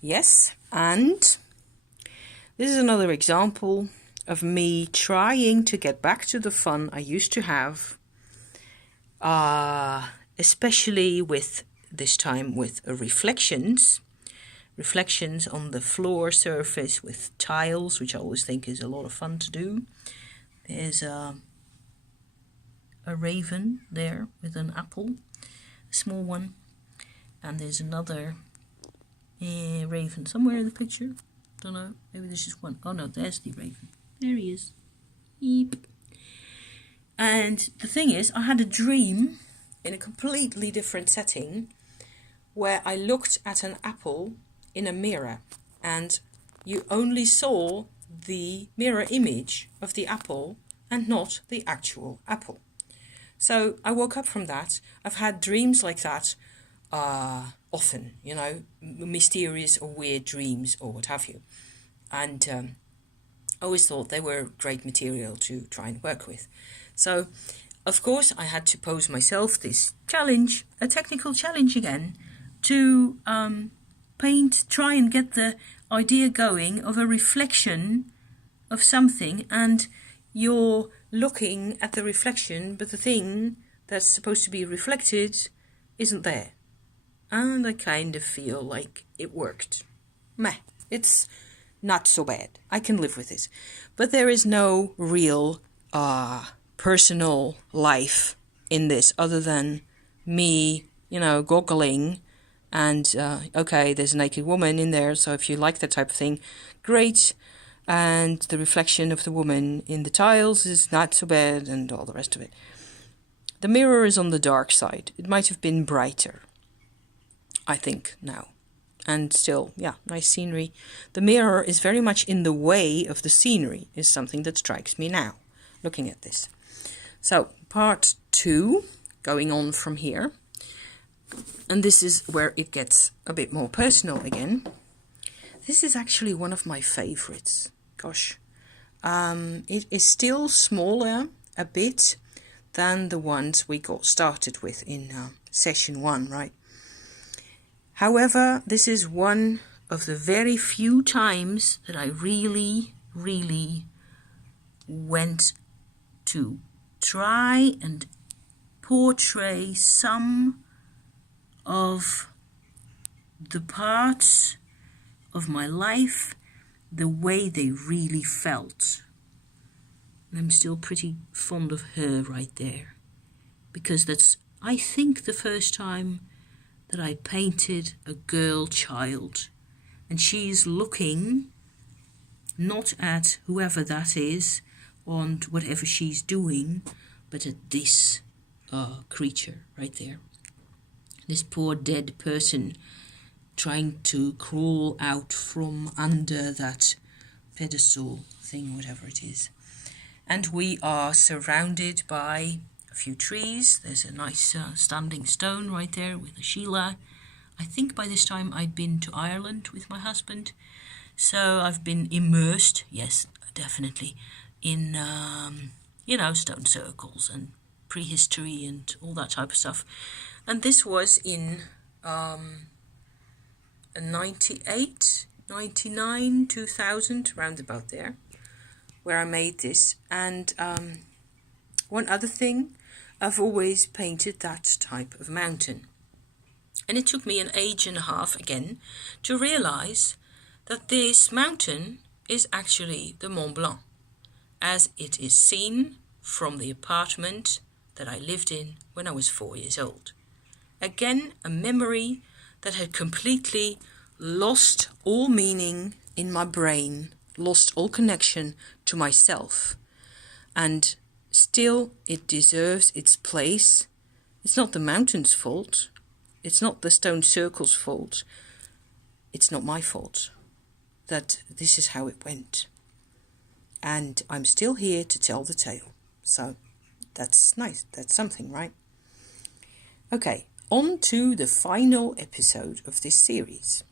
Yes, and this is another example of me trying to get back to the fun I used to have, especially with this time with reflections on the floor surface with tiles, which I always think is a lot of fun to do. There's a raven there with an apple, a small one, and there's another raven somewhere in the picture. Don't know, maybe there's just one. Oh no, there's the raven. There he is. Eep. And the thing is, I had a dream in a completely different setting where I looked at an apple in a mirror and you only saw the mirror image of the apple and not the actual apple. So I woke up from that. I've had dreams like that often, you know, mysterious or weird dreams or what have you. And I always thought they were great material to try and work with. So, of course, I had to pose myself this challenge, a technical challenge again, to try and get the idea going of a reflection of something, and you're looking at the reflection, but the thing that's supposed to be reflected isn't there. And I kind of feel like it worked. Meh, it's not so bad. I can live with this. But there is no real personal life in this other than me, you know, goggling and okay, there's a naked woman in there, so if you like that type of thing, great. And the reflection of the woman in the tiles is not so bad, and all the rest of it. The mirror is on the dark side. It might have been brighter, I think, now. And still, yeah, nice scenery. The mirror is very much in the way of the scenery, is something that strikes me now, looking at this. So, part 2, going on from here. And this is where it gets a bit more personal again. This is actually one of my favorites. Gosh. It is still smaller a bit than the ones we got started with in session 1, right? However, this is one of the very few times that I really, really went to try and portray some of the parts of my life the way they really felt. And I'm still pretty fond of her right there, because that's, I think, the first time that I painted a girl child, and she's looking not at whoever that is and whatever she's doing, but at this creature right there. This poor dead person trying to crawl out from under that pedestal thing, whatever it is. And we are surrounded by a few trees. There's a nice standing stone right there with a Sheila. I think by this time I'd been to Ireland with my husband. So I've been immersed, yes, definitely, in, stone circles and prehistory and all that type of stuff. And this was in 98, 99, 2000, round about there, where I made this. And one other thing, I've always painted that type of mountain. And it took me an age and a half again to realize that this mountain is actually the Mont Blanc, as it is seen from the apartment that I lived in when I was 4 years old. Again, a memory that had completely lost all meaning in my brain, lost all connection to myself. And still, it deserves its place. It's not the mountain's fault. It's not the stone circle's fault. It's not my fault that this is how it went. And I'm still here to tell the tale. So that's nice. That's something, right? Okay, on to the final episode of this series.